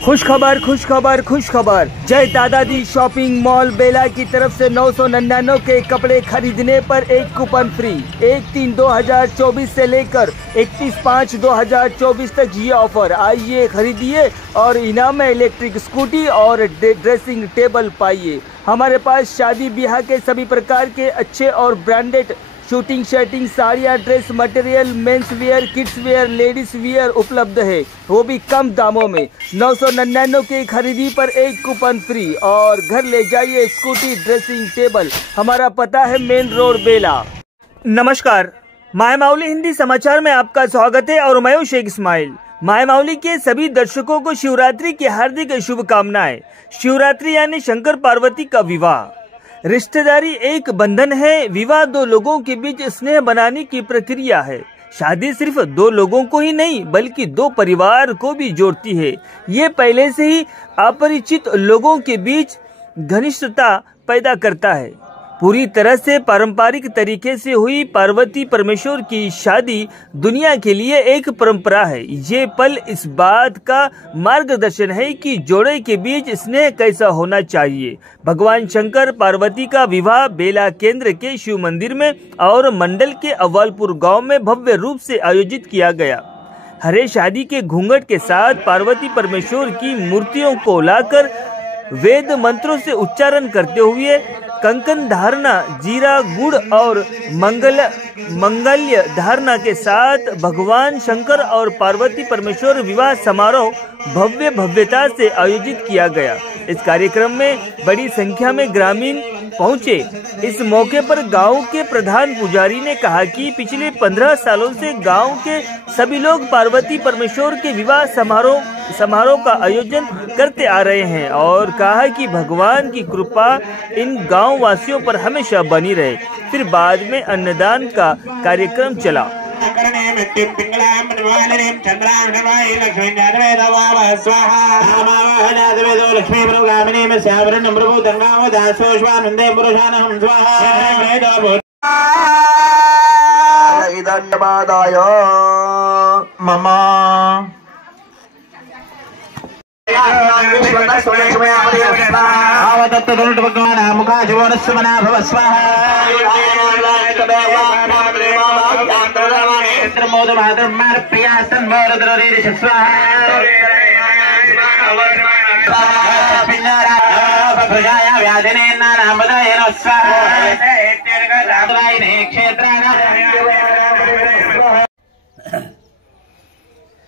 खुश खबर। जय दादाजी शॉपिंग मॉल बेला की तरफ से 999 के कपड़े खरीदने पर एक कूपन फ्री। 1/3/2024 से लेकर 31/5/2024 तक ये ऑफर। आइए खरीदिए और इनाम में इलेक्ट्रिक स्कूटी और ड्रेसिंग टेबल पाइए। हमारे पास शादी ब्याह के सभी प्रकार के अच्छे और ब्रांडेड शूटिंग शर्टिंग साड़ियाँ, dress material, men's wear, kids where, ladies wear उपलब्ध है, वो भी कम दामों में। 999 की खरीदी पर एक कूपन फ्री और घर ले जाइए स्कूटी ड्रेसिंग टेबल। हमारा पता है मेन रोड बेला। नमस्कार, मायमावली हिंदी समाचार में आपका स्वागत है और मैं हूं शेख इस्माइल। मायमावली के सभी दर्शकों को शिवरात्रि की हार्दिक शुभकामनाएं। शिवरात्रि यानी शंकर पार्वती का विवाह। रिश्तेदारी एक बंधन है, विवाह दो लोगों के बीच स्नेह बनाने की प्रक्रिया है। शादी सिर्फ दो लोगों को ही नहीं बल्कि दो परिवार को भी जोड़ती है। ये पहले से ही अपरिचित लोगों के बीच घनिष्ठता पैदा करता है। पूरी तरह से पारंपरिक तरीके से हुई पार्वती परमेश्वर की शादी दुनिया के लिए एक परंपरा है। ये पल इस बात का मार्गदर्शन है कि जोड़े के बीच स्नेह कैसा होना चाहिए। भगवान शंकर पार्वती का विवाह बेला केंद्र के शिव मंदिर में और मंडल के अव्वालपुर गांव में भव्य रूप से आयोजित किया गया। हरे शादी के घूंघट के साथ पार्वती परमेश्वर की मूर्तियों को लाकर वेद मंत्रों से उच्चारण करते हुए कंकन धारणा, जीरा गुड़ और मंगल्य धारणा के साथ भगवान शंकर और पार्वती परमेश्वर विवाह समारोह भव्यता से आयोजित किया गया। इस कार्यक्रम में बड़ी संख्या में ग्रामीण पहुंचे। इस मौके पर गांव के प्रधान पुजारी ने कहा कि पिछले 15 सालों से गांव के सभी लोग पार्वती परमेश्वर के विवाह समारोह का आयोजन करते आ रहे हैं और कहा कि भगवान की कृपा इन गांव वासियों पर हमेशा बनी रहे। फिर बाद में अन्नदान का कार्यक्रम चला।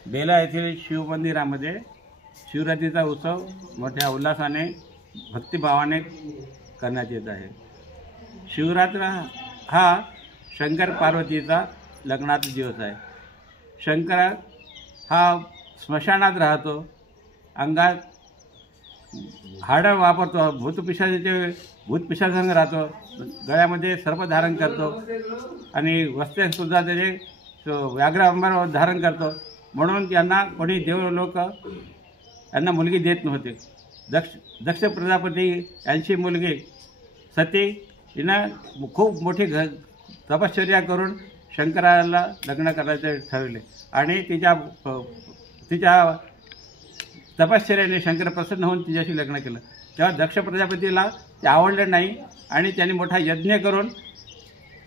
बेला येथील शिव मंदिरामध्ये शिवरात्रीचा उत्सव मोठ्या उल्हासाने भक्तिभावाने करण्यात येत आहे। शिवरात्र हा शंकर पार्वतीचा लग्नाचा दिवस आहे। शंकर हा स्मशानात राहतो, अंगात हाडं वापरतो, भूतपिशाचांग राहतो, गळ्यामध्ये सर्प धारण करतो आणि वस्त्रेसुद्धा त्याचे व्याघ्र अंबर धारण करतो। म्हणून त्यांना कोणी देव लोक यांना मुलगी देत नव्हते। दक्ष प्रजापती यांची मुलगी सती हिनं खूप मोठी तपश्चर्या करून शंकराला लग्न करायचे ठरवले आणि तिच्या तपश्चर्याने शंकर प्रसन्न होऊन तिच्याशी लग्न केलं। तेव्हा दक्ष प्रजापतीला ते आवडलं नाही आणि त्यांनी मोठा यज्ञ करून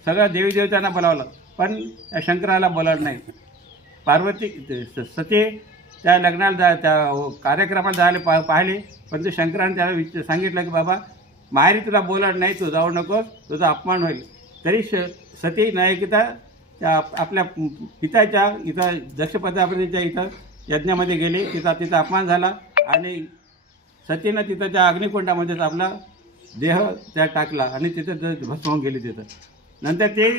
सगळ्या देवी देवतांना बोलावलं, पण त्या शंकराला बोलावलं नाही। पार्वती सती त्या लग्नाला त्या कार्यक्रमाला जायला पाहिले, पण ते शंकराने त्याला सांगितलं की बाबा माहेरी तुला बोलावलं नाही, तू जाऊ नकोस, तुझा अपमान होईल। तरी सती नायिका त्या आपल्या पित्याच्या इथं दक्ष प्रजापतीच्या इथं यज्ञामध्ये गेली। तिचा अपमान झाला आणि सतीनं तिथं त्या अग्निकुंडामध्येच आपला देह त्या टाकला आणि तिथं भस्म होऊन गेली तिथं। नंतर ते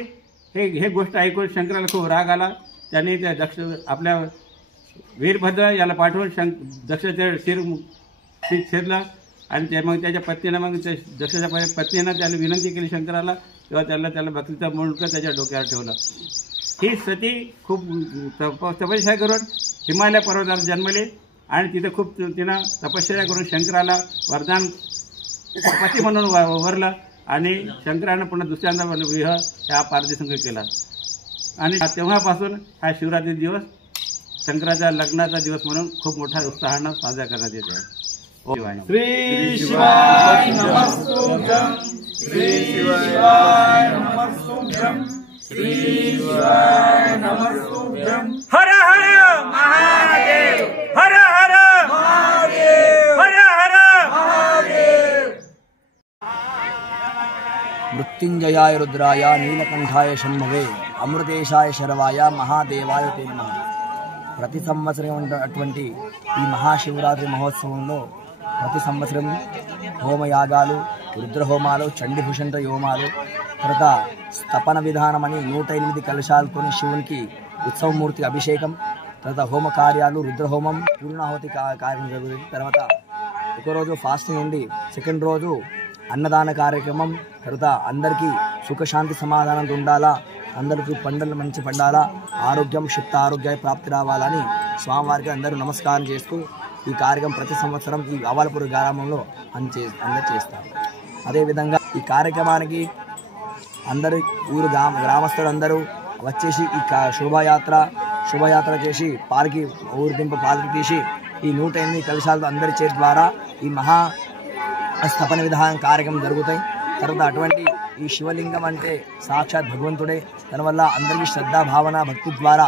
हे गोष्ट ऐकून शंकराला खूप राग आला। त्यांनी त्या आपल्या वीरभद्र याला पाठवून दक्षाचे शिर शिरलं आणि ते मग त्याच्या पत्नीनं दक्षाच्या पत्नीनं त्याला विनंती केली शंकराला, तेव्हा त्याला भक्तीचा मुंडकं त्याच्या डोक्यावर ठेवलं। ही सती खूप तपश्चर्या करून हिमालय पर्वतावर जन्मली आणि तिथे खूप तिनं तपश्चर्या करून शंकराला वरदान पती म्हणून वरलं आणि शंकरानं पुन्हा दुसऱ्यांदा विवाह ह्या पार्वती संघ केला आणि तेव्हापासून हा शिवरात्री दिवस शंकराच्या लग्नाचा दिवस म्हणून खूप मोठ्या उत्साहानं साजरा करण्यात येत आहे. श्री शिवाय नमस्तुभ्यं श्री शिवाय नमस्तुभ्यं श्री शिवाय नमस्तुभ्यं हर हर महादेव हर हर महादेव हर हर महादेव। मृत्युंजयाय रुद्राय नीलकंठाय शंभवे अमृतेशाय शर्वाय महादेवाय ते नमः। ప్రతి సంవత్సరం ఉన్నటువంటి ఈ మహాశివరాత్రి మహోత్సవంలో ప్రతి సంవత్సరం హోమయాగాలు, రుద్రహోమాలు, చండీభూషణ హోమాలు, తర్వాత స్థపన విధానం అని 108 కలశాలతో శివునికి ఉత్సవమూర్తి అభిషేకం, తర్వాత హోమ కార్యాలు, రుద్రహోమం, పూర్ణాహుతి కార్యక్రమం జరుగుతుంది. తర్వాత ఒకరోజు ఫాస్టింగ్ ఉండి సెకండ్ రోజు అన్నదాన కార్యక్రమం. తర్వాత అందరికీ సుఖశాంతి సమాధానం ఉండాలా, అందరికీ పంటలు మంచి పండాలా, ఆరోగ్యం శుద్ధ ఆరోగ్య ప్రాప్తి రావాలని స్వామివారికి అందరూ నమస్కారం చేస్తూ ఈ కార్యక్రమం ప్రతి సంవత్సరం ఈ అవాలపూర్ గ్రామంలో అందరూ చేస్తారు. అదేవిధంగా ఈ కార్యక్రమానికి అందరూ ఊరు గ్రామస్తులు అందరూ వచ్చేసి ఈ శోభాయాత్ర చేసి పార్కి ఊరు దింపు పార్కి తీసి ఈ 108 కలశాలతో అందరి చేతి ద్వారా ఈ మహా స్థపన విధానం కార్యక్రమం జరుగుతాయి. తర్వాత అటువంటి ఈ శివలింగం అంటే సాక్షాత్ భగవంతుడే. దానివల్ల అందరికీ శ్రద్ధా భావన భక్తి ద్వారా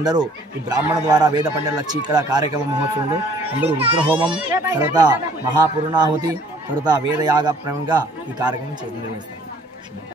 అందరూ ఈ బ్రాహ్మణ ద్వారా వేద పండితులు వచ్చి ఇక్కడ కార్యక్రమం మహోత్సవంలో అందరూ రుద్రహోమం, తర్వాత మహాపూర్ణాహుతి, తర్వాత వేదయాగ ప్రముఖంగా ఈ కార్యక్రమం నిర్వహిస్తారు.